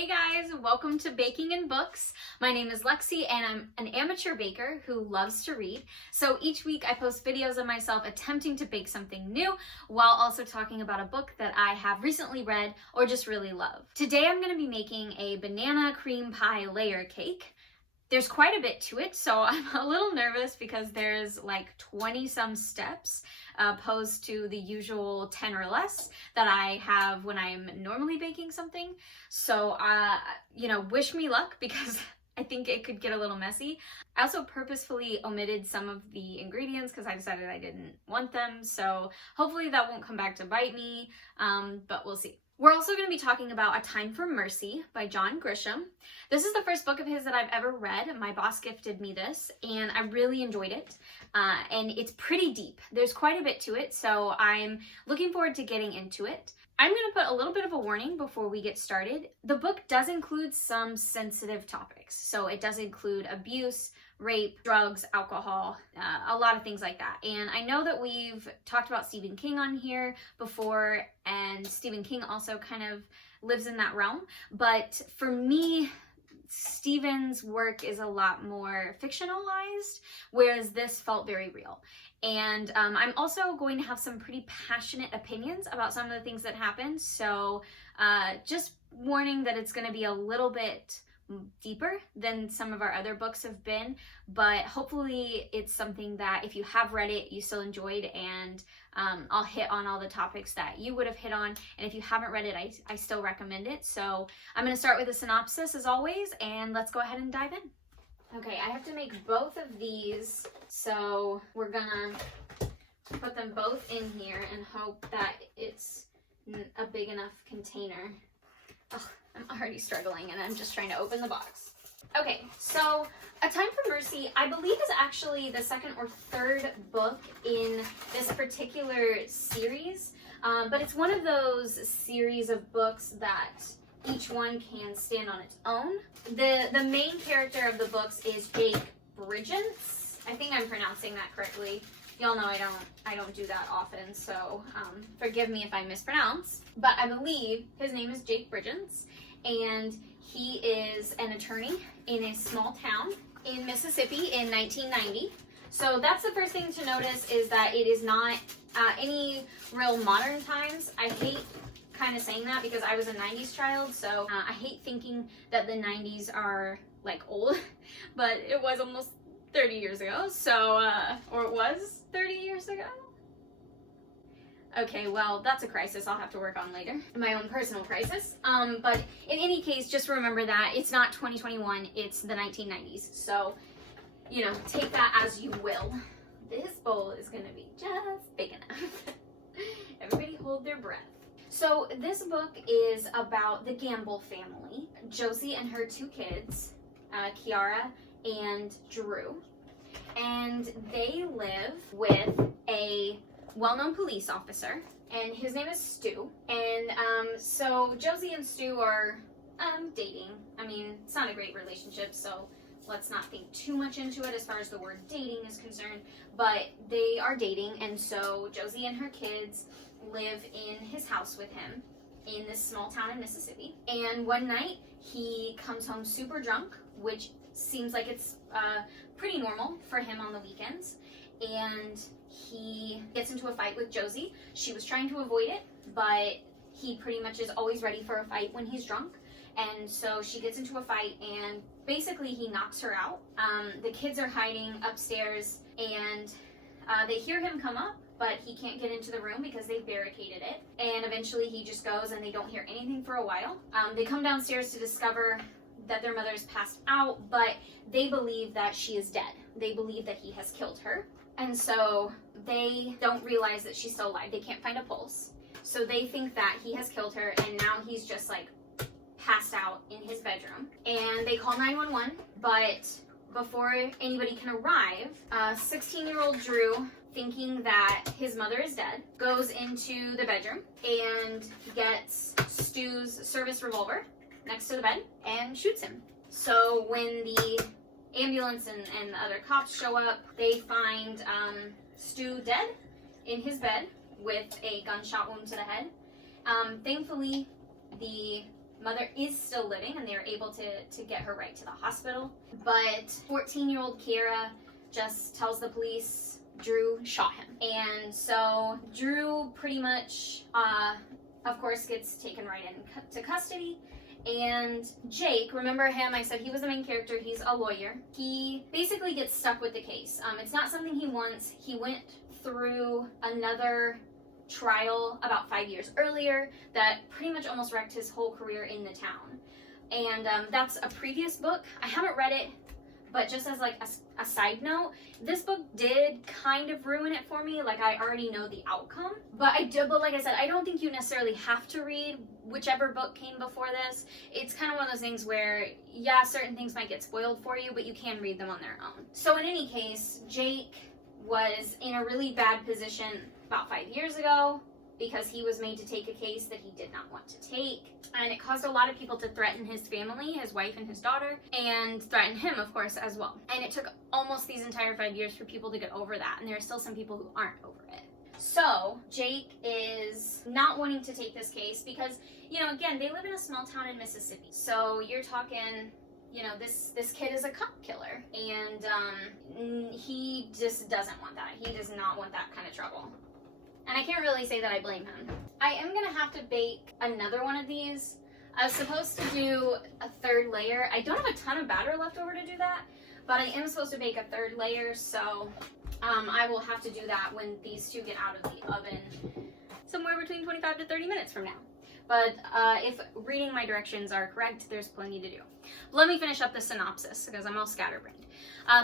Hey guys, welcome to Baking and Books. My name is Lexi and I'm an amateur baker who loves to read. So each week I post videos of myself attempting to bake something new while also talking about a book that I have recently read or just really love. Today I'm going to be making a banana cream pie layer cake. There's quite a bit to it, so I'm a little nervous because there's like 20 some steps opposed to the usual 10 or less that I have when I'm normally baking something. So, wish me luck because I think it could get a little messy. I also purposefully omitted some of the ingredients because I decided I didn't want them. So hopefully that won't come back to bite me, but we'll see. We're also going to be talking about A Time for Mercy by John Grisham. This is the first book of his that I've ever read. My boss gifted me this and I really enjoyed it. And it's pretty deep. There's quite a bit to it, so I'm looking forward to getting into it. I'm going to put a little bit of a warning before we get started. The book does include some sensitive topics. So it does include abuse, rape, drugs, alcohol, a lot of things like that. And I know that we've talked about Stephen King on here before, and Stephen King also kind of lives in that realm. But for me, Stephen's work is a lot more fictionalized, whereas this felt very real. And I'm also going to have some pretty passionate opinions about some of the things that happen. So just warning that it's going to be a little bit deeper than some of our other books have been, but hopefully it's something that if you have read it, you still enjoyed, and I'll hit on all the topics that you would have hit on, and if you haven't read it, I still recommend it. So I'm going to start with a synopsis as always, and let's go ahead and dive in. Okay, I have to make both of these, so we're gonna put them both in here and hope that it's a big enough container. Ugh, I'm already struggling and I'm just trying to open the box. Okay, so A Time for Mercy, I believe, is actually the second or third book in this particular series, but it's one of those series of books that each one can stand on its own. The main character of the books is Jake Bridgens. I think I'm pronouncing that correctly. Y'all know I don't do that often, so forgive me if I mispronounce. But I believe his name is Jake Bridgens, and he is an attorney in a small town in Mississippi in 1990. So that's the first thing to notice, is that it is not any real modern times. I hate kind of saying that because I was a 90s child, so I hate thinking that the 90s are like old, but it was almost 30 years ago, so, or it was 30 years ago? Okay, well, that's a crisis I'll have to work on later. My own personal crisis. But in any case, just remember that it's not 2021, it's the 1990s. So, take that as you will. This bowl is gonna be just big enough. Everybody hold their breath. So this book is about the Gamble family, Josie and her two kids, Kiara and Drew, and they live with a well-known police officer, and his name is Stu. And so Josie and Stu are dating. I mean, it's not a great relationship, so let's not think too much into it as far as the word dating is concerned, but they are dating, and so Josie and her kids live in his house with him in this small town in Mississippi. And one night he comes home super drunk, which seems like it's pretty normal for him on the weekends, and he gets into a fight with Josie. She was trying to avoid it, but he pretty much is always ready for a fight when he's drunk, and so she gets into a fight and basically he knocks her out. The kids are hiding upstairs, and they hear him come up, but he can't get into the room because they barricaded it. And eventually he just goes and they don't hear anything for a while. They come downstairs to discover that their mother is passed out, but they believe that she is dead. They believe that he has killed her. And so they don't realize that she's still alive. They can't find a pulse. So they think that he has killed her, and now he's just like passed out in his bedroom. And they call 911, but before anybody can arrive, 16-year-old Drew, thinking that his mother is dead, goes into the bedroom and gets Stu's service revolver next to the bed and shoots him. So when the ambulance and the other cops show up, they find Stu dead in his bed with a gunshot wound to the head. Thankfully, the mother is still living and they were able to get her right to the hospital. But 14-year-old Kiera just tells the police Drew shot him. And so Drew pretty much, of course, gets taken right into custody. And Jake, remember him, I said he was the main character, he's a lawyer. He basically gets stuck with the case. It's not something he wants. He went through another trial about 5 years earlier that pretty much almost wrecked his whole career in the town. And that's a previous book. I haven't read it, but just as like a side note, this book did kind of ruin it for me. Like, I already know the outcome, but like I said, I don't think you necessarily have to read whichever book came before this. It's kind of one of those things where, yeah, certain things might get spoiled for you, but you can read them on their own. So in any case, Jake was in a really bad position about 5 years ago because he was made to take a case that he did not want to take. And it caused a lot of people to threaten his family, his wife and his daughter, and threaten him, of course, as well. And it took almost these entire 5 years for people to get over that. And there are still some people who aren't over it. So Jake is not wanting to take this case because, you know, again, they live in a small town in Mississippi. So you're talking, you know, this kid is a cop killer. And he just doesn't want that. He does not want that kind of trouble. And I can't really say that I blame him. I am gonna have to bake another one of these. I was supposed to do a third layer. I don't have a ton of batter left over to do that, but I am supposed to bake a third layer, so I will have to do that when these two get out of the oven somewhere between 25 to 30 minutes from now. But if reading my directions are correct, there's plenty to do. Let me finish up the synopsis because I'm all scatterbrained.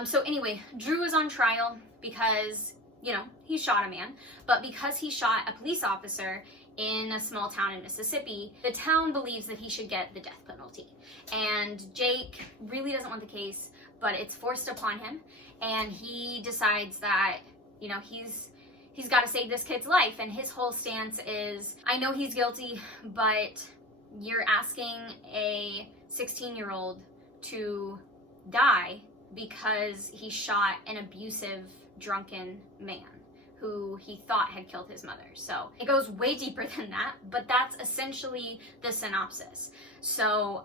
So anyway, Drew is on trial because, you know, he shot a man, but because he shot a police officer in a small town in Mississippi, the town believes that he should get the death penalty. And Jake really doesn't want the case, but it's forced upon him, and he decides that, you know, he's got to save this kid's life. And his whole stance is, I know he's guilty, but you're asking a 16-year-old to die because he shot an abusive, drunken man who he thought had killed his mother. So it goes way deeper than that, but that's essentially the synopsis. So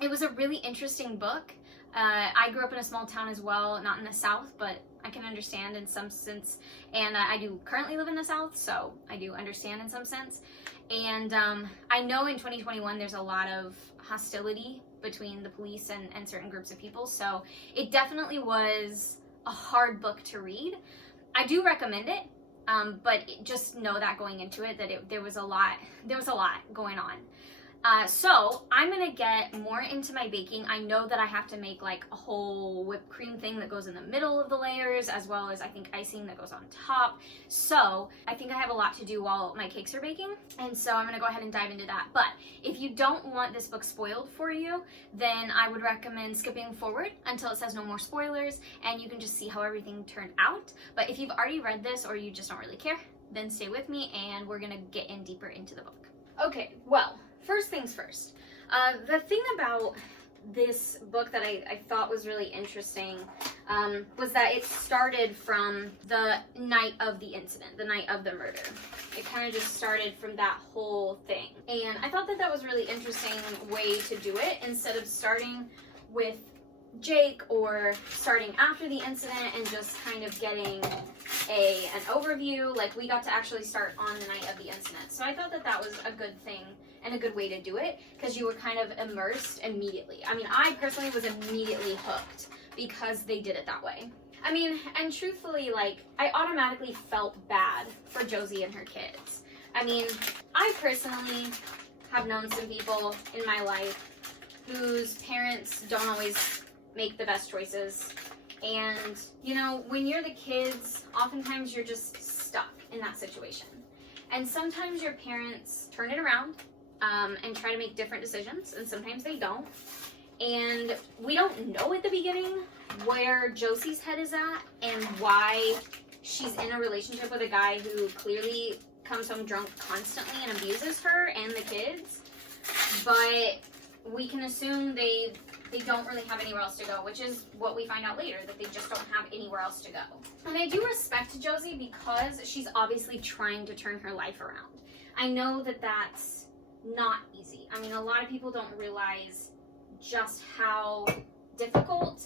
it was a really interesting book. I grew up in a small town as well, not in the South, but I can understand in some sense. And I do currently live in the South, so I do understand in some sense. And I know in 2021 there's a lot of hostility between the police and certain groups of people. So it definitely was a hard book to read. I do recommend it, but just know that going into it, that there was a lot going on. So I'm gonna get more into my baking. I know that I have to make like a whole whipped cream thing that goes in the middle of the layers, as well as I think icing that goes on top. So I think I have a lot to do while my cakes are baking, and so I'm gonna go ahead and dive into that. But if you don't want this book spoiled for you, then I would recommend skipping forward until it says no more spoilers, and you can just see how everything turned out. But if you've already read this or you just don't really care, then stay with me and we're gonna get in deeper into the book. Okay, well, first things first. The thing about this book that I thought was really interesting was that it started from the night of the incident, the night of the murder. It kind of just started from that whole thing. And I thought that that was a really interesting way to do it, instead of starting with Jake or starting after the incident and just kind of getting an overview. Like, we got to actually start on the night of the incident. So I thought that that was a good thing and a good way to do it, because you were kind of immersed immediately. I mean, I personally was immediately hooked because they did it that way. I mean, and truthfully, like, I automatically felt bad for Josie and her kids. I mean, I personally have known some people in my life whose parents don't always make the best choices. And, you know, when you're the kids, oftentimes you're just stuck in that situation. And sometimes your parents turn it around and try to make different decisions, and sometimes they don't. And we don't know at the beginning where Josie's head is at and why she's in a relationship with a guy who clearly comes home drunk constantly and abuses her and the kids. But we can assume they don't really have anywhere else to go, which is what we find out later, that they just don't have anywhere else to go. And I do respect Josie because she's obviously trying to turn her life around. I know that that's not easy. I mean, a lot of people don't realize just how difficult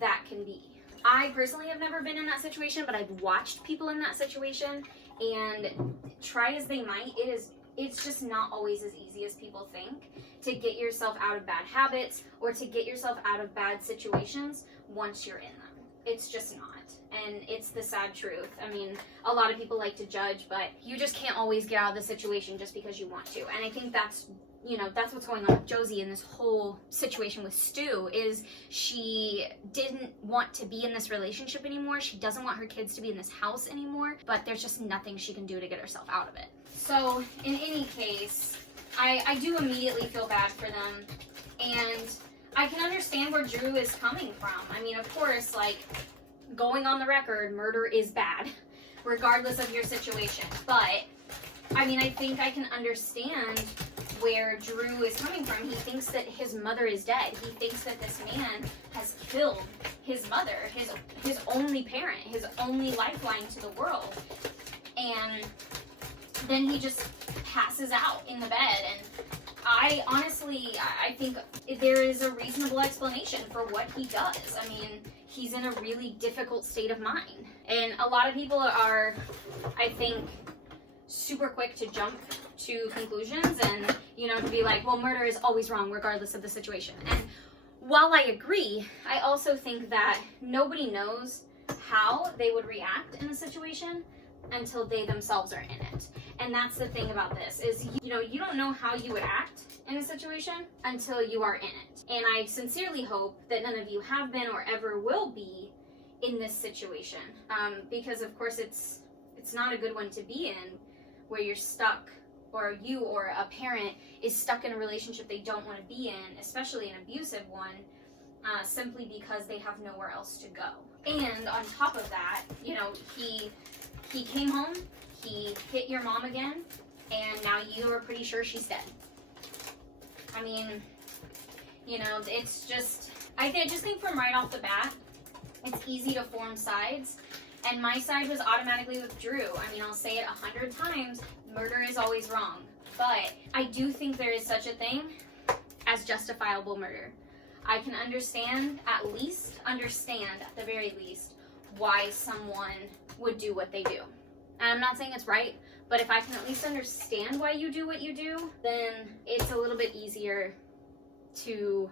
that can be. I personally have never been in that situation, but I've watched people in that situation, and try as they might, it's just not always as easy as people think to get yourself out of bad habits or to get yourself out of bad situations once you're in them. It's just not. And it's the sad truth. I mean, a lot of people like to judge, but you just can't always get out of the situation just because you want to. And I think that's, you know, that's what's going on with Josie in this whole situation with Stu, is she didn't want to be in this relationship anymore. She doesn't want her kids to be in this house anymore, but there's just nothing she can do to get herself out of it. So in any case, I do immediately feel bad for them, and I can understand where Drew is coming from. I mean, of course, like, going on the record, murder is bad, regardless of your situation. But, I mean, I think I can understand where Drew is coming from. He thinks that his mother is dead. He thinks that this man has killed his mother, his only parent, his only lifeline to the world. And then he just passes out in the bed. And I think there is a reasonable explanation for what he does. I mean, he's in a really difficult state of mind. And a lot of people are, I think, super quick to jump to conclusions and, you know, to be like, well, murder is always wrong regardless of the situation. And while I agree, I also think that nobody knows how they would react in a situation until they themselves are in it. And that's the thing about this, is, you know, you don't know how you would act in a situation until you are in it. And I sincerely hope that none of you have been or ever will be in this situation, because of course it's not a good one to be in, where you're stuck, or you or a parent is stuck in a relationship they don't want to be in, especially an abusive one, simply because they have nowhere else to go. And on top of that, you know, he came home, he hit your mom again, and now you are pretty sure she's dead. I mean, you know, it's just, I just think from right off the bat, it's easy to form sides. And my side was automatically with Drew. I mean, I'll say it 100 times, murder is always wrong. But I do think there is such a thing as justifiable murder. I can understand at the very least, why someone would do what they do. And I'm not saying it's right, but if I can at least understand why you do what you do, then it's a little bit easier to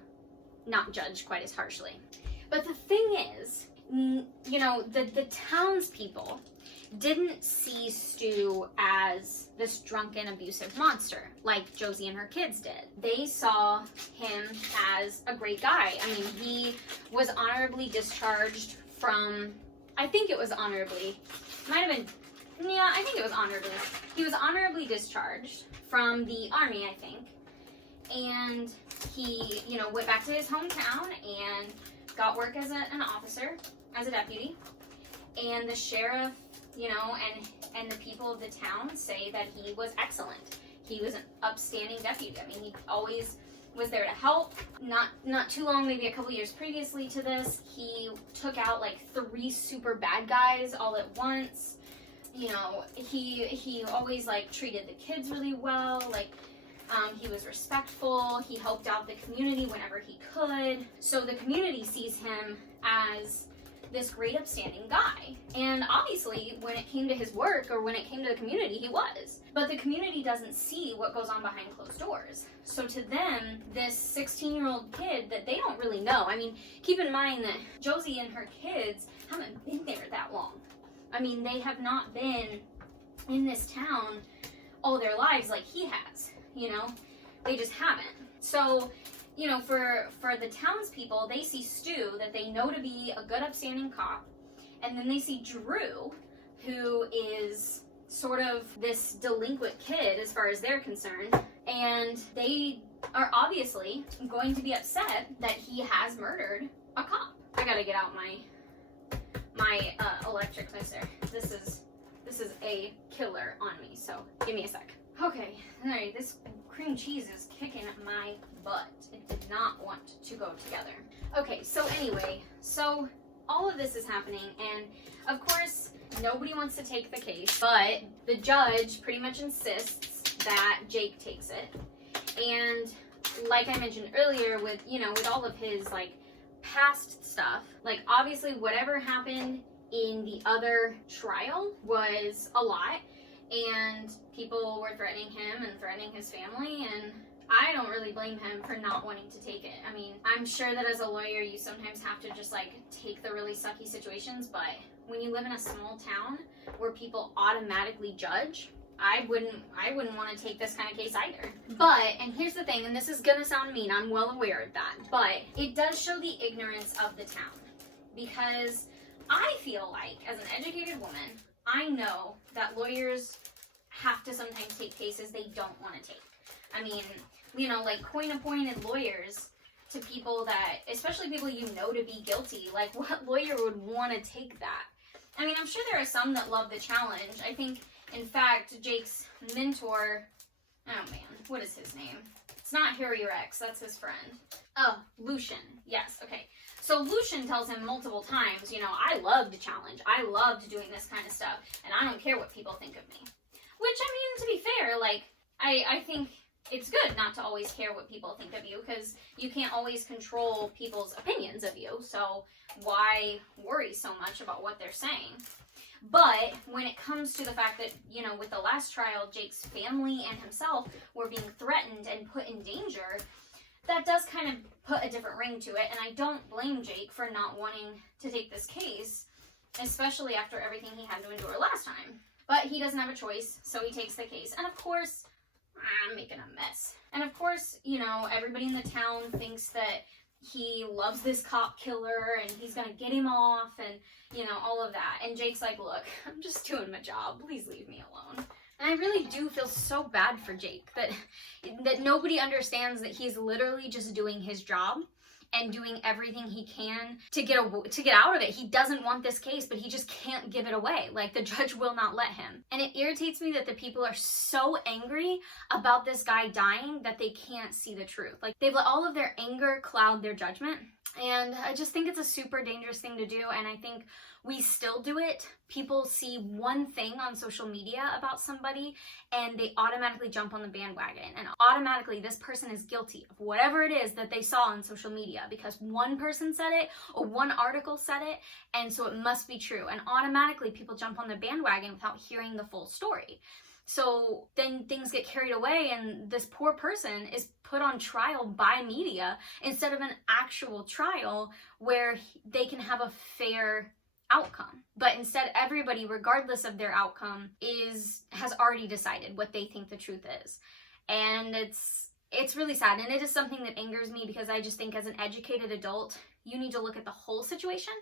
not judge quite as harshly. But the thing is, you know, the townspeople didn't see Stu as this drunken, abusive monster like Josie and her kids did. They saw him as a great guy. I mean, he was honorably discharged from, I think it was honorably, might have been, yeah, I think it was honorably. He was honorably discharged from the army, I think. And he, you know, went back to his hometown and got work as an officer, as a deputy. And the sheriff, you know, and the people of the town say that he was excellent. He was an upstanding deputy. I mean, he always was there to help. Not too long, maybe a couple years previously to this, he took out like 3 super bad guys all at once. You know, he always like treated the kids really well. Like, he was respectful. He helped out the community whenever he could. So the community sees him as this great upstanding guy. And obviously, when it came to his work or when it came to the community, he was. But the community doesn't see what goes on behind closed doors. So to them, this 16-year-old kid that they don't really know, I mean, keep in mind that Josie and her kids haven't been there that long. I mean, they have not been in this town all their lives like he has, you know? They just haven't. So, you know, for the townspeople, they see Stu, that they know to be a good, upstanding cop, and then they see Drew, who is sort of this delinquent kid as far as they're concerned, and they are obviously going to be upset that he has murdered a cop. I gotta get out my electric twister. This is a killer on me, so give me a sec. Okay, alright, this cream cheese is kicking my butt. It did not want to go together. Okay, so anyway, so all of this is happening, and of course, nobody wants to take the case, but the judge pretty much insists that Jake takes it. And like I mentioned earlier, with, you know, with all of his like past stuff, like obviously whatever happened in the other trial was a lot, and people were threatening him and threatening his family, and I don't really blame him for not wanting to take it. I mean, I'm sure that as a lawyer you sometimes have to just like take the really sucky situations, but when you live in a small town where people automatically judge, I wouldn't want to take this kind of case either. But, and here's the thing, and this is gonna sound mean, I'm well aware of that, but it does show the ignorance of the town, because I feel like, as an educated woman, I know that lawyers have to sometimes take cases they don't want to take. I mean, you know, like coin-appointed lawyers to people that, especially people you know to be guilty, like what lawyer would want to take that? I mean, I'm sure there are some that love the challenge. I think, in fact, Jake's mentor, oh man, what is his name? It's not Harry Rex, that's his friend. Oh, Lucian, yes, okay. So Lucian tells him multiple times, you know, I loved the challenge. I loved doing this kind of stuff, and I don't care what people think of me. Which, I mean, to be fair, like, I think it's good not to always care what people think of you, because you can't always control people's opinions of you, so why worry so much about what they're saying? But when it comes to the fact that, you know, with the last trial, Jake's family and himself were being threatened and put in danger, that does kind of put a different ring to it, and I don't blame Jake for not wanting to take this case, especially after everything he had to endure last time. But he doesn't have a choice, so he takes the case, and of course, I'm making a mess. And of course, you know, everybody in the town thinks that he loves this cop killer and he's gonna get him off and, you know, all of that. And Jake's like, look, I'm just doing my job. Please leave me alone. And I really do feel so bad for Jake that nobody understands that he's literally just doing his job and doing everything he can to get out of it. He doesn't want this case, but he just can't give it away. Like, the judge will not let him. And it irritates me that the people are so angry about this guy dying that they can't see the truth. Like, they've let all of their anger cloud their judgment. And I just think it's a super dangerous thing to do, and I think we still do it. People see one thing on social media about somebody and they automatically jump on the bandwagon, and automatically this person is guilty of whatever it is that they saw on social media because one person said it or one article said it, and so it must be true, and automatically people jump on the bandwagon without hearing the full story. So then things get carried away and this poor person is put on trial by media instead of an actual trial where they can have a fair outcome. But instead, everybody, regardless of their outcome, has already decided what they think the truth is. And it's really sad, and it is something that angers me because I just think as an educated adult, you need to look at the whole situation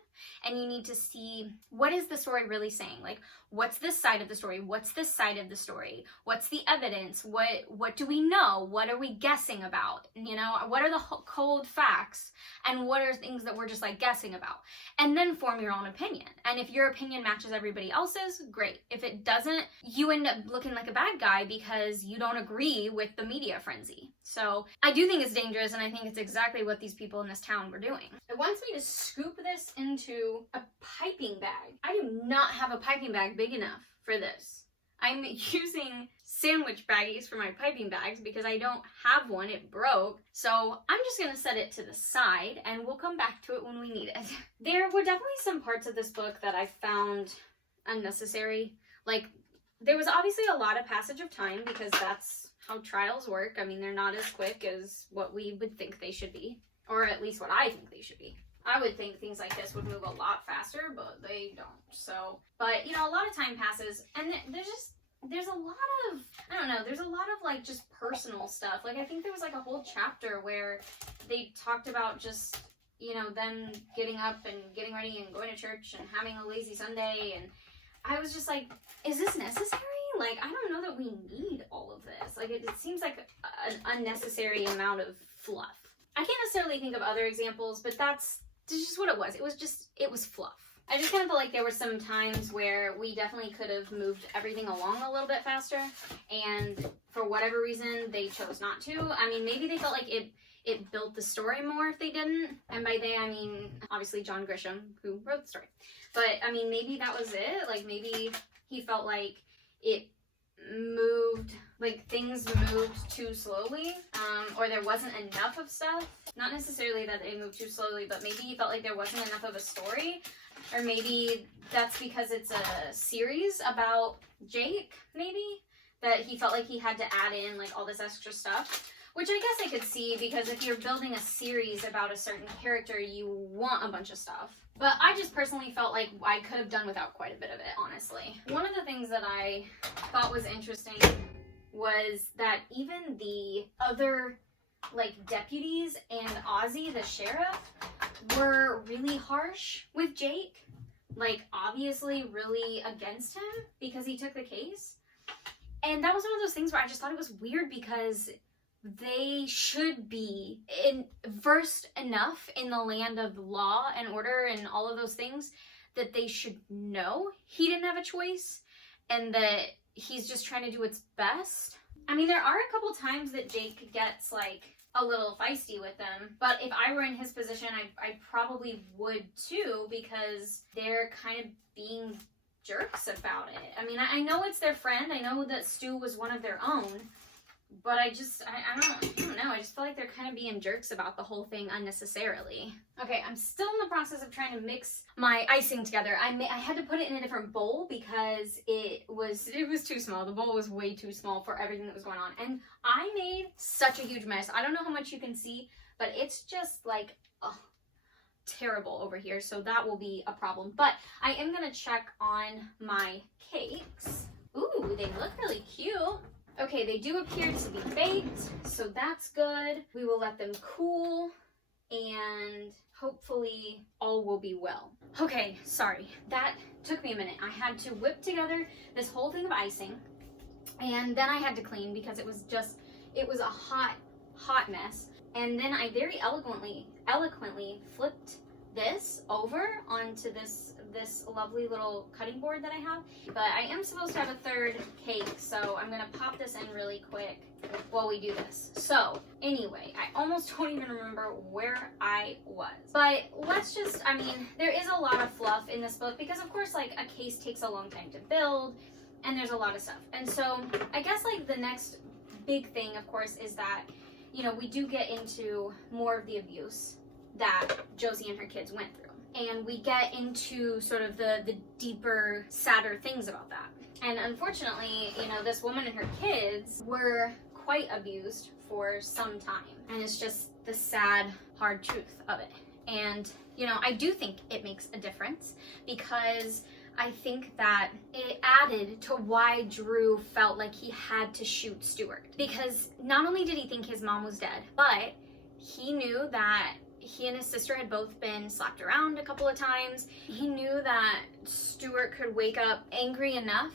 and you need to see, what is the story really saying? Like, what's this side of the story? What's this side of the story? What's the evidence? What do we know? What are we guessing about? You know, what are the cold facts? And what are things that we're just like guessing about? And then form your own opinion. And if your opinion matches everybody else's, great. If it doesn't, you end up looking like a bad guy because you don't agree with the media frenzy. So I do think it's dangerous, and I think it's exactly what these people in this town were doing. It wants me to scoop this into a piping bag. I do not have a piping bag big enough for this. I'm using sandwich baggies for my piping bags because I don't have one, it broke. So I'm just gonna set it to the side and we'll come back to it when we need it. There were definitely some parts of this book that I found unnecessary. Like, there was obviously a lot of passage of time because that's how trials work. I mean, they're not as quick as what we would think they should be, or at least what I think they should be. I would think things like this would move a lot faster, but they don't. So, but you know, a lot of time passes, and there's a lot of, I don't know, there's a lot of like just personal stuff. Like, I think there was like a whole chapter where they talked about just, you know, them getting up and getting ready and going to church and having a lazy Sunday, and I was just like, is this necessary? Like, I don't know that we need all of this. Like, it seems like an unnecessary amount of fluff. I can't necessarily think of other examples, but that's just what it was. It was fluff. I just kind of felt like there were some times where we definitely could have moved everything along a little bit faster, and for whatever reason, they chose not to. I mean, maybe they felt like it built the story more if they didn't. And by they, I mean, obviously John Grisham, who wrote the story. But, I mean, maybe that was it. Like, maybe he felt like it moved, like things moved too slowly, or there wasn't enough of stuff. Not necessarily that they moved too slowly, but maybe he felt like there wasn't enough of a story, or maybe that's because it's a series about Jake, maybe, that he felt like he had to add in like all this extra stuff. Which I guess I could see, because if you're building a series about a certain character, you want a bunch of stuff. But I just personally felt like I could have done without quite a bit of it, honestly. One of the things that I thought was interesting was that even the other, like, deputies and Ozzy, the sheriff, were really harsh with Jake. Like, obviously really against him because he took the case. And that was one of those things where I just thought it was weird, because they should be versed enough in the land of law and order and all of those things that they should know he didn't have a choice and that he's just trying to do what's best. I mean, there are a couple times that Jake gets like a little feisty with them, but if I were in his position, I probably would too, because they're kind of being jerks about it. I mean, I know it's their friend. I know that Stu was one of their own. But I don't know. I just feel like they're kind of being jerks about the whole thing unnecessarily. Okay, I'm still in the process of trying to mix my icing together. I had to put it in a different bowl because it was too small. The bowl was way too small for everything that was going on. And I made such a huge mess. I don't know how much you can see, but it's just like, oh, terrible over here. So that will be a problem. But I am going to check on my cakes. Ooh, they look really cute. Okay, they do appear to be baked, so that's good. We will let them cool, and hopefully all will be well. Okay, sorry, that took me a minute. I had to whip together this whole thing of icing, and then I had to clean because it was a hot mess. And then I very eloquently flipped this over onto this lovely little cutting board that I have. But I am supposed to have a third cake, so I'm gonna pop this in really quick while we do this. So anyway, I almost don't even remember where I was. But let's just, I mean, there is a lot of fluff in this book because of course like a case takes a long time to build and there's a lot of stuff. And so I guess like the next big thing of course is that, you know, we do get into more of the abuse that Josie and her kids went through. And we get into sort of the deeper, sadder things about that. And unfortunately, you know, this woman and her kids were quite abused for some time. And it's just the sad, hard truth of it. And, you know, I do think it makes a difference because I think that it added to why Drew felt like he had to shoot Stuart. Because not only did he think his mom was dead, but he knew that he and his sister had both been slapped around a couple of times. He knew that Stuart could wake up angry enough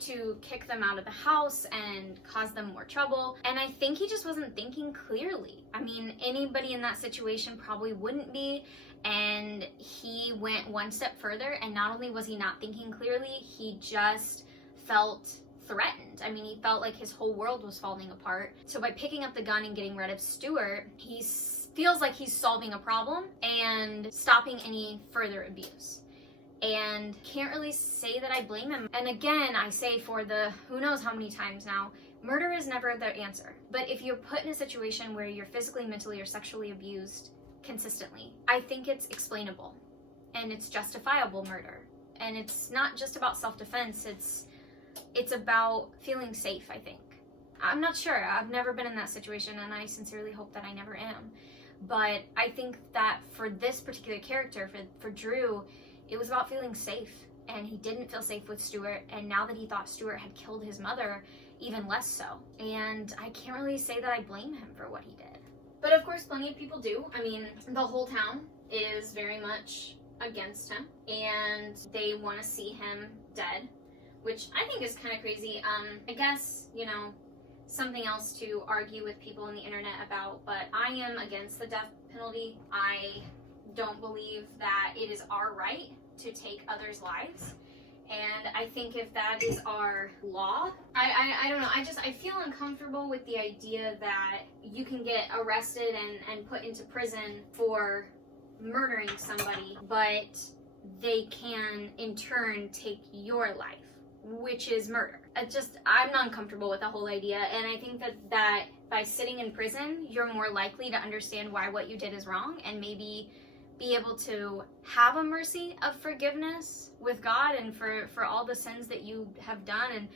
to kick them out of the house and cause them more trouble. And I think he just wasn't thinking clearly. I mean, anybody in that situation probably wouldn't be. And he went one step further, and not only was he not thinking clearly, he just felt threatened. I mean, he felt like his whole world was falling apart. So by picking up the gun and getting rid of Stuart, he feels like he's solving a problem and stopping any further abuse. And can't really say that I blame him. And again, I say for the who knows how many times now, murder is never the answer. But if you're put in a situation where you're physically, mentally, or sexually abused consistently, I think it's explainable and it's justifiable murder. And it's not just about self-defense, it's about feeling safe, I think. I'm not sure. I've never been in that situation, and I sincerely hope that I never am. But I think that for this particular character, for Drew, it was about feeling safe. And he didn't feel safe with Stuart, and now that he thought Stuart had killed his mother, even less so. And I can't really say that I blame him for what he did. But of course, plenty of people do. I mean, the whole town is very much against him, and they want to see him dead, which I think is kind of crazy. I guess, you know, something else to argue with people on the internet about, but I am against the death penalty. I don't believe that it is our right to take others' lives. And I think if that is our law, I don't know, I feel uncomfortable with the idea that you can get arrested and put into prison for murdering somebody, but they can in turn take your life, which is murder. I'm not comfortable with the whole idea. And I think that by sitting in prison, you're more likely to understand why what you did is wrong, and maybe be able to have a mercy of forgiveness with God and for all the sins that you have done,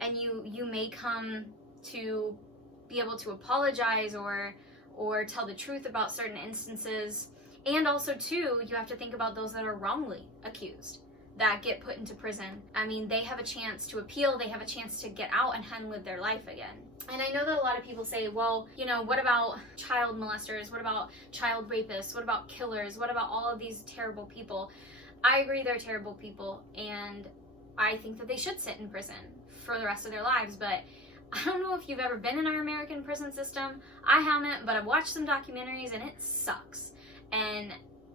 and you may come to be able to apologize or tell the truth about certain instances. And also too, you have to think about those that are wrongly accused, that get put into prison. I mean, they have a chance to appeal, they have a chance to get out and live their life again. And I know that a lot of people say, well, you know, what about child molesters? What about child rapists? What about killers? What about all of these terrible people? I agree they're terrible people, and I think that they should sit in prison for the rest of their lives. But I don't know if you've ever been in our American prison system. I haven't, but I've watched some documentaries and it sucks. And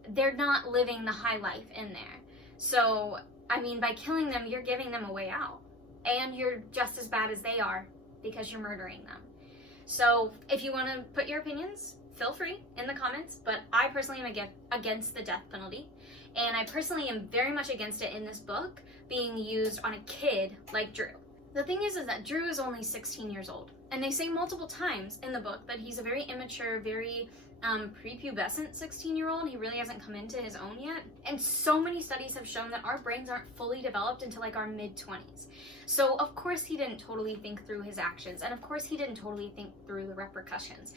they're not living the high life in there. So, I mean, by killing them, you're giving them a way out. And you're just as bad as they are because you're murdering them. So, if you want to put your opinions, feel free in the comments. But I personally am against the death penalty. And I personally am very much against it in this book being used on a kid like Drew. The thing is that Drew is only 16 years old. And they say multiple times in the book that he's a very immature, very prepubescent 16-year-old. He really hasn't come into his own yet. And so many studies have shown that our brains aren't fully developed until like our mid-20s. So of course he didn't totally think through his actions. And of course he didn't totally think through the repercussions.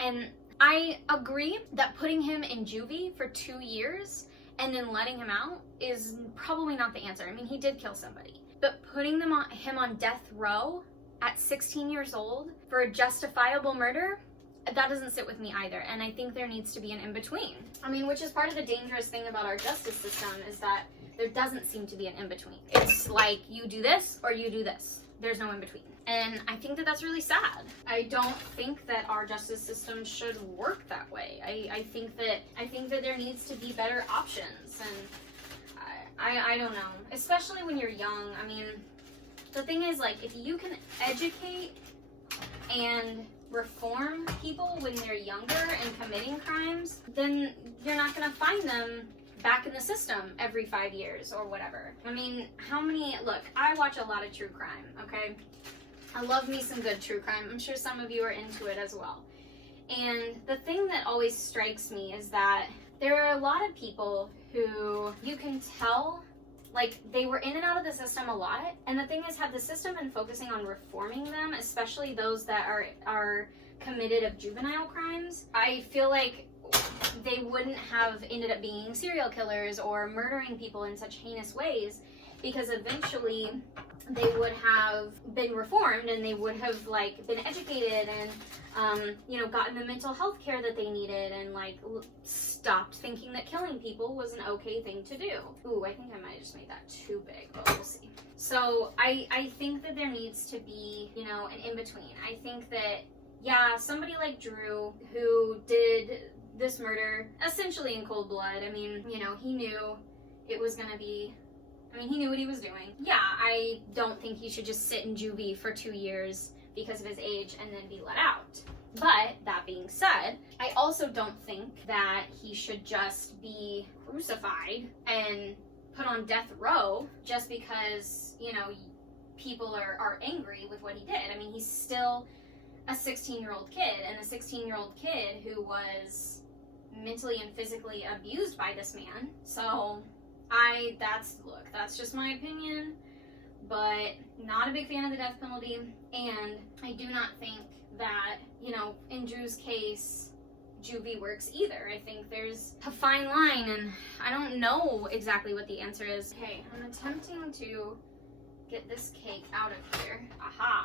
And I agree that putting him in juvie for 2 years and then letting him out is probably not the answer. I mean, he did kill somebody. But putting him on death row at 16 years old for a justifiable murder, that doesn't sit with me either. And I think there needs to be an in-between. I mean, which is part of the dangerous thing about our justice system, is that there doesn't seem to be an in-between. It's like you do this or you do this. There's no in-between. And I think that that's really sad. I don't think that our justice system should work that way. I think that there needs to be better options. And I don't know, especially when you're young. I mean, the thing is, like, if you can educate and reform people when they're younger and committing crimes, then you're not going to find them back in the system every 5 years or whatever. I mean, look, I watch a lot of true crime, okay? I love me some good true crime. I'm sure some of you are into it as well. And the thing that always strikes me is that there are a lot of people who you can tell, like, they were in and out of the system a lot. And the thing is, have the system been focusing on reforming them, especially those that are committed of juvenile crimes, I feel like they wouldn't have ended up being serial killers or murdering people in such heinous ways, because eventually they would have been reformed and they would have, like, been educated and gotten the mental health care that they needed, and like stopped thinking that killing people was an okay thing to do. Ooh, I think I might have just made that too big, but we'll see. So I think that there needs to be, an in-between. I think that, yeah, somebody like Drew, who did this murder essentially in cold blood, I mean, he knew it was gonna be, he knew what he was doing. Yeah, I don't think he should just sit in juvie for 2 years because of his age and then be let out. But that being said, I also don't think that he should just be crucified and put on death row just because, people are angry with what he did. I mean, he's still a 16-year-old kid, and a 16-year-old kid who was mentally and physically abused by this man. So that's just my opinion, but not a big fan of the death penalty. And I do not think that, in Drew's case, juvie works either. I think there's a fine line, and I don't know exactly what the answer is. Okay, I'm attempting to get this cake out of here. Aha!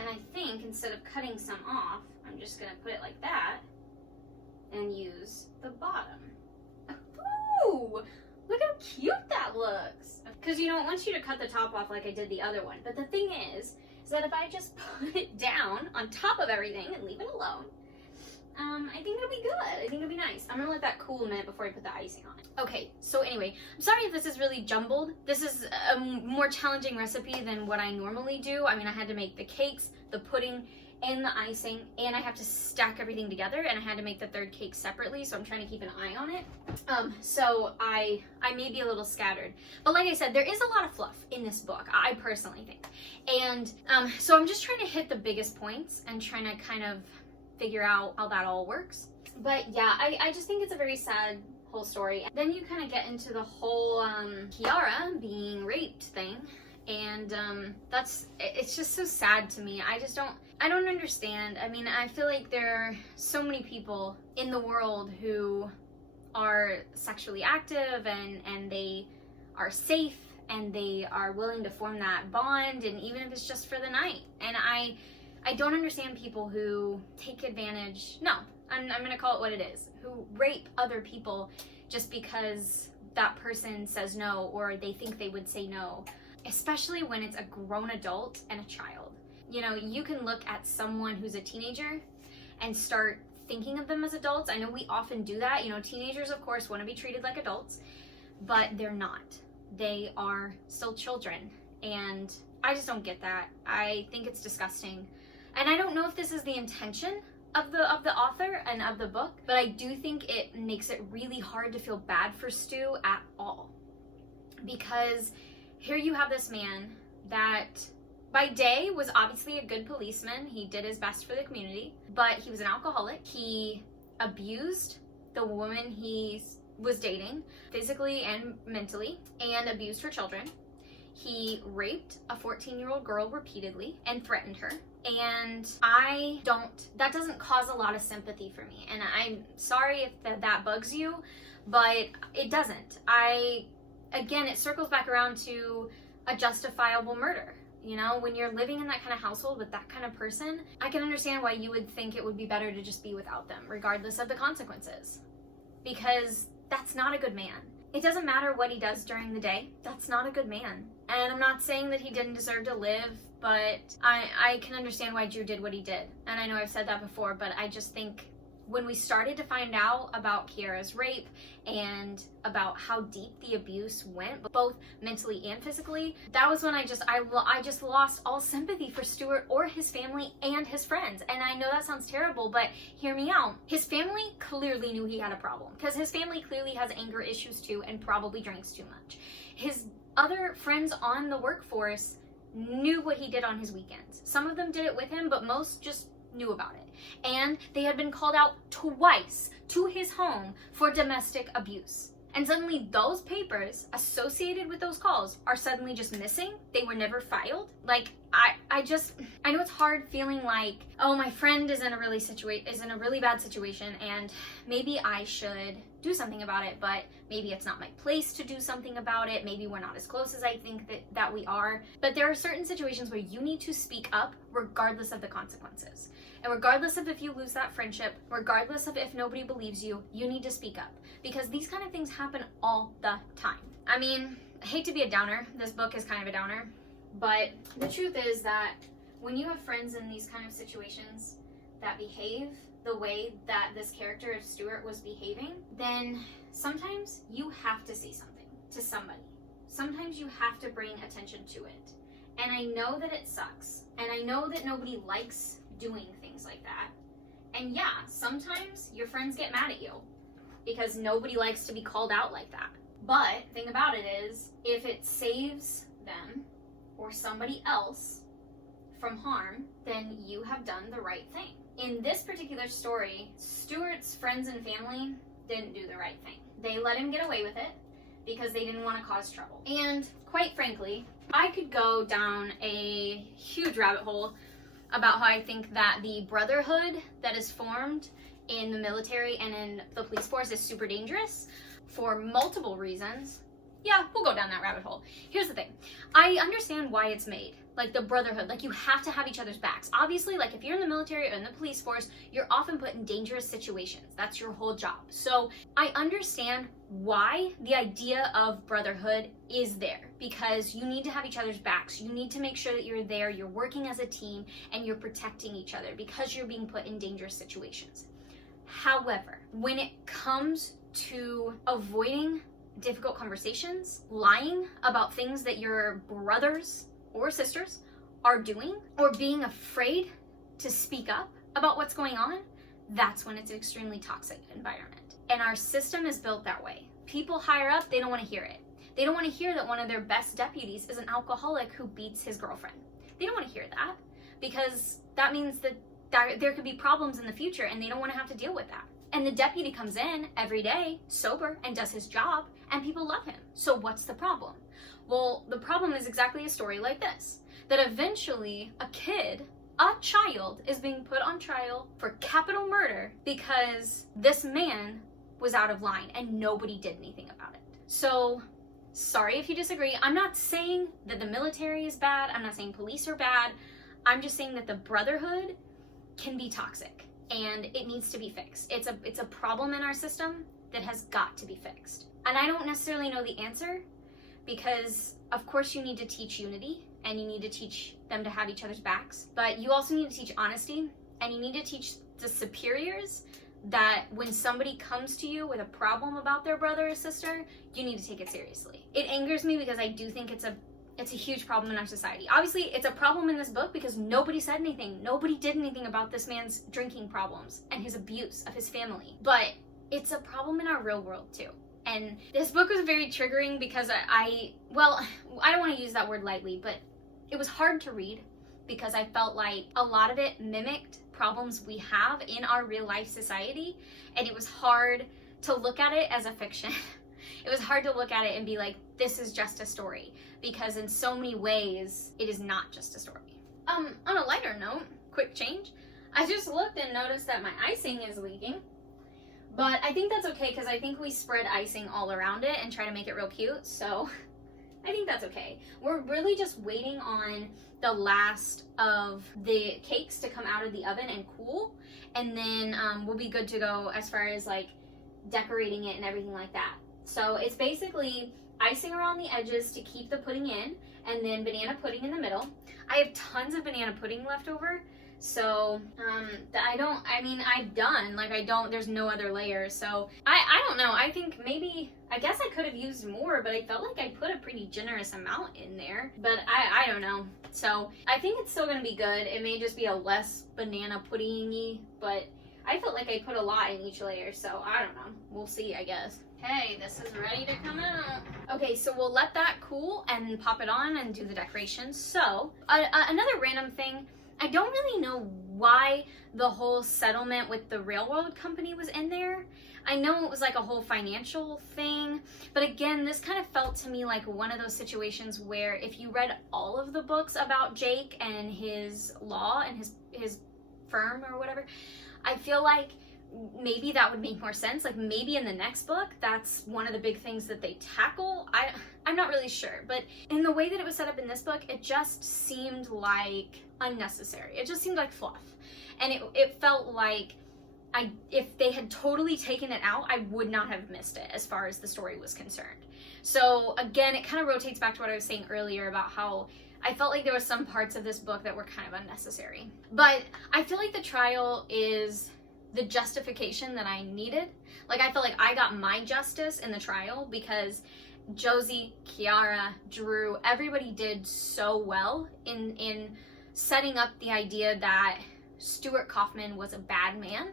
And I think instead of cutting some off, I'm just gonna put it like that and use the bottom. Ooh! Look how cute that looks! Because, I want you to cut the top off like I did the other one. But the thing is that if I just put it down on top of everything and leave it alone, I think it'll be good. I think it'll be nice. I'm gonna let that cool a minute before I put the icing on it. Okay, so anyway, I'm sorry if this is really jumbled. This is a more challenging recipe than what I normally do. I mean, I had to make the cakes, the pudding, and the icing, and I have to stack everything together, and I had to make the third cake separately, so I'm trying to keep an eye on it. So I may be a little scattered. But like I said, there is a lot of fluff in this book, I personally think. And so I'm just trying to hit the biggest points and trying to kind of figure out how that all works. But yeah, I just think it's a very sad whole story. And then you kind of get into the whole Kiara being raped thing. And it's just so sad to me. I don't understand. I mean, I feel like there are so many people in the world who are sexually active and they are safe and they are willing to form that bond, and even if it's just for the night. And I don't understand people who take advantage, no, I'm gonna call it what it is, who rape other people just because that person says no or they think they would say no, especially when it's a grown adult and a child. You know, you can look at someone who's a teenager and start thinking of them as adults. I know we often do that. You know, teenagers, of course, want to be treated like adults, but they're not. They are still children, and I just don't get that. I think it's disgusting. And I don't know if this is the intention of the author and of the book, but I do think it makes it really hard to feel bad for Stu at all. Because here you have this man that by day was obviously a good policeman. He did his best for the community, but he was an alcoholic. He abused the woman he was dating physically and mentally, and abused her children. He raped a 14-year-old girl repeatedly and threatened her. And that doesn't cause a lot of sympathy for me. And I'm sorry if that bugs you, but it doesn't. Again, it circles back around to a justifiable murder. You know, when you're living in that kind of household with that kind of person, I can understand why you would think it would be better to just be without them, regardless of the consequences. Because that's not a good man. It doesn't matter what he does during the day. That's not a good man. And I'm not saying that he didn't deserve to live, but I can understand why Drew did what he did. And I know I've said that before, but I just think when we started to find out about Kiara's rape and about how deep the abuse went, both mentally and physically, that was when I just lost all sympathy for Stuart or his family and his friends. And I know that sounds terrible, but hear me out. His family clearly knew he had a problem, because his family clearly has anger issues too and probably drinks too much. His other friends on the workforce knew what he did on his weekends. Some of them did it with him, but most just knew about it. And they had been called out twice to his home for domestic abuse. And suddenly those papers associated with those calls are suddenly just missing. They were never filed. Like, I know it's hard feeling like, oh, my friend is in a really bad situation, and maybe I should do something about it, but maybe it's not my place to do something about it. Maybe we're not as close as I think that we are. But there are certain situations where you need to speak up regardless of the consequences. And regardless of if you lose that friendship, regardless of if nobody believes you, you need to speak up. Because these kind of things happen all the time. I mean, I hate to be a downer. This book is kind of a downer. But the truth is that when you have friends in these kind of situations that behave the way that this character of Stuart was behaving, then sometimes you have to say something to somebody. Sometimes you have to bring attention to it. And I know that it sucks. And I know that nobody likes doing things like that. And yeah, sometimes your friends get mad at you because nobody likes to be called out like that. But the thing about it is, if it saves them or somebody else from harm, then you have done the right thing. In this particular story, Stuart's friends and family didn't do the right thing. They let him get away with it because they didn't want to cause trouble. And quite frankly, I could go down a huge rabbit hole about how I think that the brotherhood that is formed in the military and in the police force is super dangerous for multiple reasons. Yeah, we'll go down that rabbit hole. Here's the thing. I understand why it's made. Like the brotherhood, like you have to have each other's backs. Obviously, like if you're in the military or in the police force, you're often put in dangerous situations. That's your whole job. So I understand why the idea of brotherhood is there, because you need to have each other's backs. You need to make sure that you're there, you're working as a team, and you're protecting each other because you're being put in dangerous situations. However, when it comes to avoiding difficult conversations, lying about things that your brothers or sisters are doing, or being afraid to speak up about what's going on, that's when it's an extremely toxic environment. And our system is built that way. People higher up, they don't want to hear it. They don't want to hear that one of their best deputies is an alcoholic who beats his girlfriend. They don't want to hear that, because that means that there could be problems in the future and they don't want to have to deal with that. And the deputy comes in every day, sober, and does his job, and people love him. So what's the problem? Well, the problem is exactly a story like this, that eventually a child is being put on trial for capital murder because this man was out of line and nobody did anything about it. So, sorry if you disagree. I'm not saying that the military is bad. I'm not saying police are bad. I'm just saying that the brotherhood can be toxic and it needs to be fixed. It's a problem in our system that has got to be fixed. And I don't necessarily know the answer, because of course you need to teach unity and you need to teach them to have each other's backs, but you also need to teach honesty, and you need to teach the superiors that when somebody comes to you with a problem about their brother or sister, you need to take it seriously. It angers me because I do think it's a huge problem in our society. Obviously, it's a problem in this book because nobody said anything. Nobody did anything about this man's drinking problems and his abuse of his family. But it's a problem in our real world too. And this book was very triggering because I don't want to use that word lightly, but it was hard to read because I felt like a lot of it mimicked problems we have in our real life society, and it was hard to look at it as a fiction. It was hard to look at it and be like, this is just a story, because in so many ways, it is not just a story. On a lighter note, quick change, I just looked and noticed that my icing is leaking, but I think that's okay because I think we spread icing all around it and try to make it real cute, so I think that's okay. We're really just waiting on the last of the cakes to come out of the oven and cool, and then we'll be good to go as far as like decorating it and everything like that. So it's basically icing around the edges to keep the pudding in, and then banana pudding in the middle. I have tons of banana pudding left over, so there's no other layer. So I don't know, I guess I could have used more, but I felt like I put a pretty generous amount in there, but I don't know. So I think it's still gonna be good. It may just be a less banana pudding-y, but I felt like I put a lot in each layer, so I don't know. We'll see, I guess. Okay, this is ready to come out. Okay, so we'll let that cool and pop it on and do the decorations. So, another random thing, I don't really know why the whole settlement with the railroad company was in there. I know it was like a whole financial thing, but again, this kind of felt to me like one of those situations where if you read all of the books about Jake and his law and his firm or whatever, I feel like maybe that would make more sense. Like maybe in the next book, that's one of the big things that they tackle. I'm not really sure, but in the way that it was set up in this book, it just seemed like unnecessary. It just seemed like fluff. And it felt like if they had totally taken it out, I would not have missed it as far as the story was concerned. So again, it kind of rotates back to what I was saying earlier about how I felt like there were some parts of this book that were kind of unnecessary. But I feel like the trial is the justification that I needed. Like I felt like I got my justice in the trial because Josie, Kiara, Drew, everybody did so well in setting up the idea that Stuart Kaufman was a bad man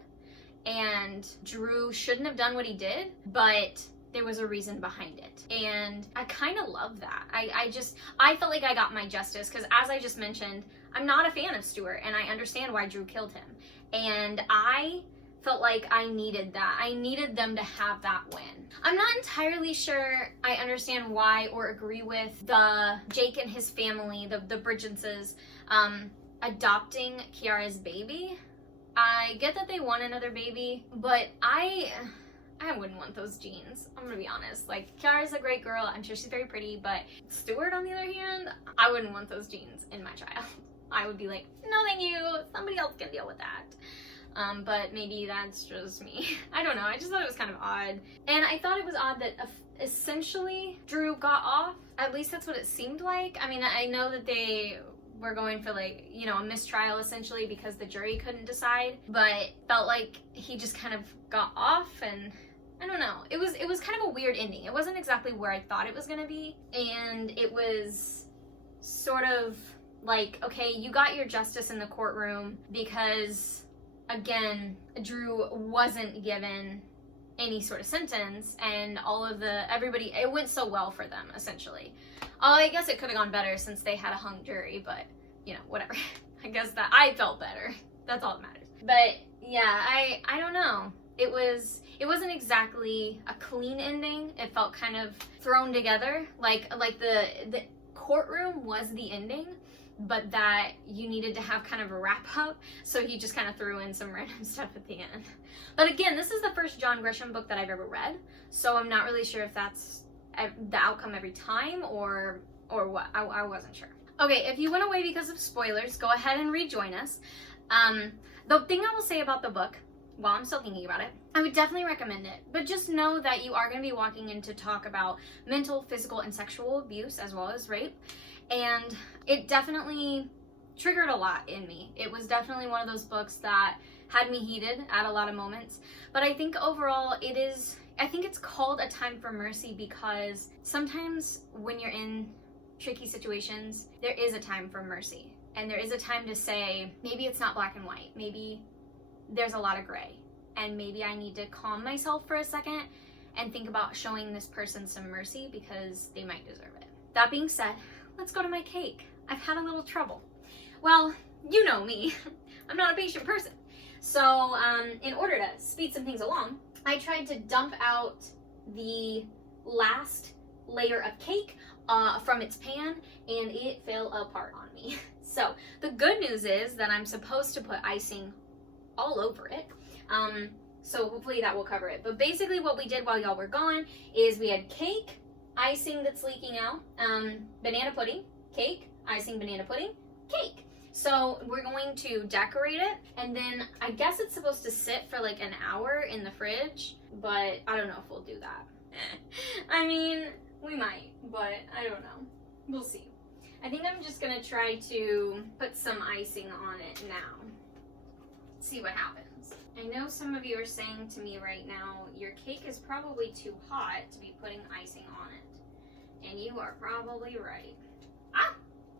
and Drew shouldn't have done what he did, but there was a reason behind it. And I kind of love that. I felt like I got my justice because, as I just mentioned, I'm not a fan of Stuart and I understand why Drew killed him. And I felt like I needed that. I needed them to have that win. I'm not entirely sure I understand why or agree with the Jake and his family, the Bridgenses, adopting Kiara's baby. I get that they want another baby, but I wouldn't want those genes. I'm gonna be honest. Like, Kiara's a great girl. I'm sure she's very pretty, but Stuart, on the other hand, I wouldn't want those genes in my child. I would be like, no, thank you. Somebody else can deal with that. But maybe that's just me. I don't know. I just thought it was kind of odd. And I thought it was odd that essentially Drew got off. At least that's what it seemed like. I mean, I know that they were going for like, you know, a mistrial essentially because the jury couldn't decide, but felt like he just kind of got off, and I don't know. It was kind of a weird ending. It wasn't exactly where I thought it was gonna be, and it was sort of Like, okay, you got your justice in the courtroom because, again, Drew wasn't given any sort of sentence, and everybody, it went so well for them, essentially. I guess it could have gone better since they had a hung jury, but, you know, whatever. I guess that I felt better. That's all that matters. But yeah, I don't know. It wasn't exactly a clean ending. It felt kind of thrown together. Like the courtroom was the ending, but that you needed to have kind of a wrap up. So he just kind of threw in some random stuff at the end. But again, this is the first John Grisham book that I've ever read. So I'm not really sure if that's the outcome every time or what. I wasn't sure. Okay, if you went away because of spoilers, go ahead and rejoin us. The thing I will say about the book, while I'm still thinking about it, I would definitely recommend it. But just know that you are going to be walking in to talk about mental, physical, and sexual abuse, as well as rape. And it definitely triggered a lot in me. It was definitely one of those books that had me heated at a lot of moments. But I think overall I think it's called A Time for Mercy because sometimes when you're in tricky situations, there is a time for mercy. And there is a time to say, maybe it's not black and white. Maybe there's a lot of gray. And maybe I need to calm myself for a second and think about showing this person some mercy because they might deserve it. That being said, let's go to my cake. I've had a little trouble. Well, you know me. I'm not a patient person. So in order to speed some things along, I tried to dump out the last layer of cake from its pan, and it fell apart on me. So the good news is that I'm supposed to put icing all over it. So hopefully that will cover it. But basically what we did while y'all were gone is we had cake, icing that's leaking out, banana pudding, cake, icing, banana pudding, cake. So we're going to decorate it, and then I guess it's supposed to sit for like an hour in the fridge, but I don't know if we'll do that. I mean, we might, but I don't know. We'll see. I think I'm just gonna try to put some icing on it now. See what happens. I know some of you are saying to me right now, your cake is probably too hot to be putting icing on it. And you are probably right.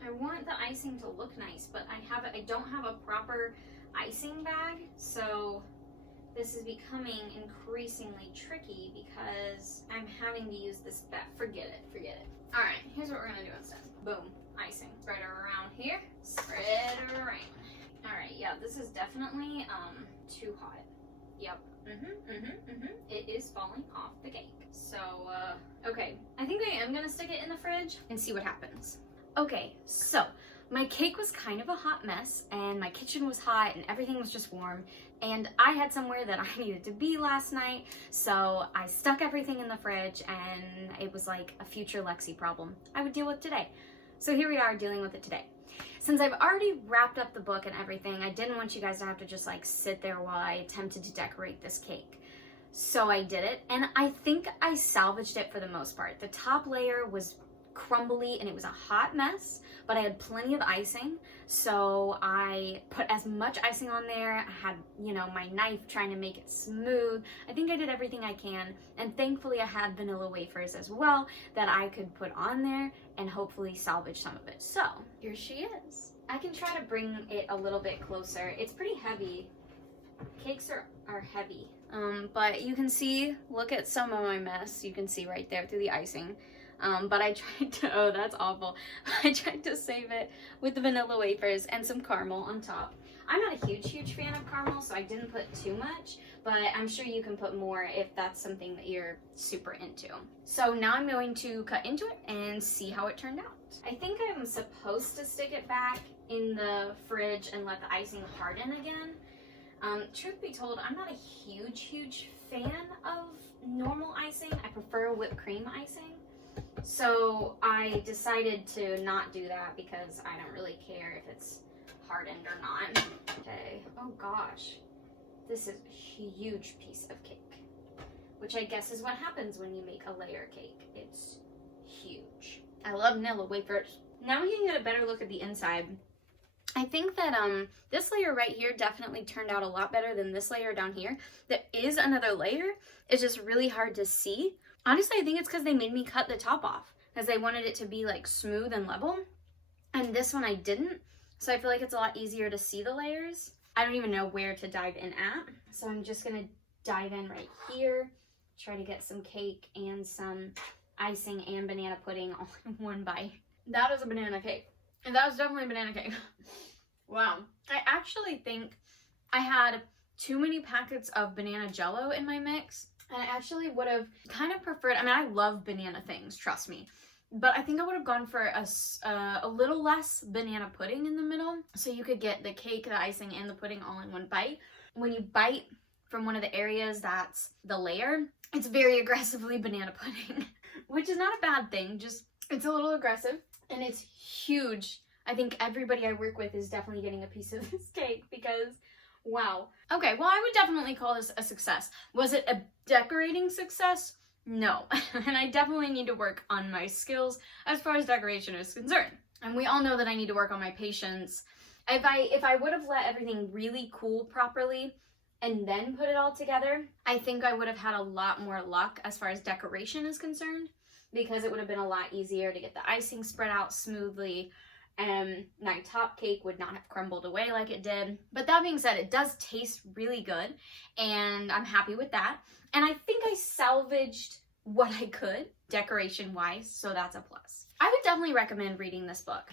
I want the icing to look nice, but I don't have a proper icing bag, so this is becoming increasingly tricky because I'm having to use this bag. Forget it. All right, here's what we're gonna do instead. Boom, icing. Spread it around here. Spread it around. All right, yeah, this is definitely too hot. Yep. It is falling off the cake. So, okay, I think I am gonna stick it in the fridge and see what happens. Okay, so my cake was kind of a hot mess, and my kitchen was hot, and everything was just warm, and I had somewhere that I needed to be last night, so I stuck everything in the fridge, and it was like a future Lexi problem I would deal with today. So here we are dealing with it today. Since I've already wrapped up the book and everything, I didn't want you guys to have to just like sit there while I attempted to decorate this cake. So I did it, and I think I salvaged it for the most part. The top layer was crumbly and it was a hot mess, but I had plenty of icing, so I put as much icing on there. I had, my knife trying to make it smooth. I think I did everything I can, and thankfully I had vanilla wafers as well that I could put on there and hopefully salvage some of it. So here she is. I can try to bring it a little bit closer. It's pretty heavy. Cakes are heavy. But you can see, look at some of my mess. You can see right there through the icing. But I tried to, oh, that's awful. I tried to save it with the vanilla wafers and some caramel on top. I'm not a huge fan of caramel, so I didn't put too much, but I'm sure you can put more if that's something that you're super into. So now I'm going to cut into it and see how it turned out. I think I'm supposed to stick it back in the fridge and let the icing harden again. Truth be told, I'm not a huge fan of normal icing. I prefer whipped cream icing. So I decided to not do that because I don't really care if it's hardened or not. Okay, oh gosh, this is a huge piece of cake, which I guess is what happens when you make a layer cake. It's huge. I love vanilla wafers. Now we can get a better look at the inside. I think that this layer right here definitely turned out a lot better than this layer down here. There is another layer. It's just really hard to see. Honestly, I think it's because they made me cut the top off because they wanted it to be like smooth and level. and this one I didn't. So I feel like it's a lot easier to see the layers. I don't even know where to dive in at. So I'm just gonna dive in right here, try to get some cake and some icing and banana pudding all in one bite. That is a banana cake. And that was definitely a banana cake. Wow. I actually think I had too many packets of banana jello in my mix. And I actually would have kind of preferred, I mean, I love banana things, trust me. But I think I would have gone for a little less banana pudding in the middle. So you could get the cake, the icing, and the pudding all in one bite. When you bite from one of the areas that's the layer, it's very aggressively banana pudding. Which is not a bad thing, just it's a little aggressive. And it's huge. I think everybody I work with is definitely getting a piece of this cake because, wow. Okay, well, I would definitely call this a success. Was it a decorating success? No. And I definitely need to work on my skills as far as decoration is concerned. And we all know that I need to work on my patience. If I would have let everything really cool properly and then put it all together, I think I would have had a lot more luck as far as decoration is concerned, because it would have been a lot easier to get the icing spread out smoothly, and my top cake would not have crumbled away like it did. But that being said, it does taste really good, and I'm happy with that. And I think I salvaged what I could decoration-wise, so that's a plus. I would definitely recommend reading this book.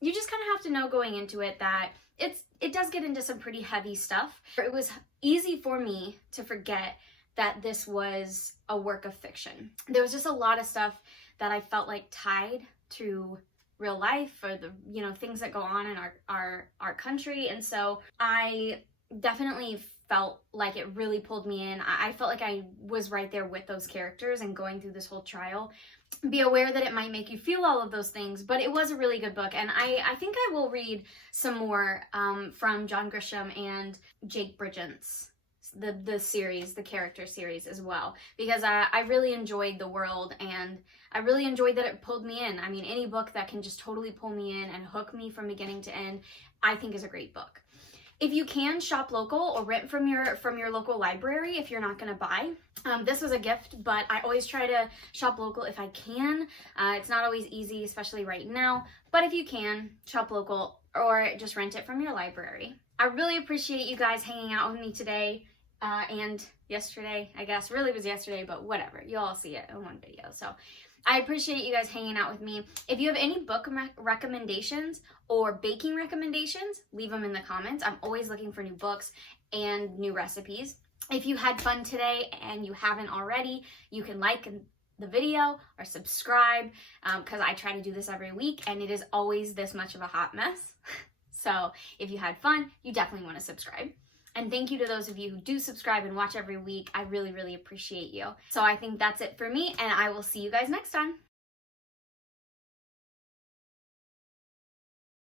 You just kind of have to know going into it that it does get into some pretty heavy stuff. It was easy for me to forget that this was a work of fiction. There was just a lot of stuff that I felt like tied to real life, or the, you know, things that go on in our country. And so I definitely felt like it really pulled me in. I felt like I was right there with those characters and going through this whole trial. Be aware that it might make you feel all of those things, but it was a really good book. And I think I will read some more from John Grisham and Jake Bridgent's the series, the character series as well, because I really enjoyed the world, and I really enjoyed that it pulled me in. I mean, any book that can just totally pull me in and hook me from beginning to end, I think is a great book. If you can, shop local or rent from your local library if you're not going to buy. This was a gift, but I always try to shop local if I can. It's not always easy, especially right now, but if you can, shop local or just rent it from your library. I really appreciate you guys hanging out with me today. And yesterday, I guess. Really was yesterday, but whatever. You'll all see it in one video. So I appreciate you guys hanging out with me. If you have any book recommendations or baking recommendations, leave them in the comments. I'm always looking for new books and new recipes. If you had fun today and you haven't already, you can like the video or subscribe, because I try to do this every week and it is always this much of a hot mess. So if you had fun, you definitely want to subscribe. And thank you to those of you who do subscribe and watch every week. I really, really appreciate you. So I think that's it for me, and I will see you guys next time.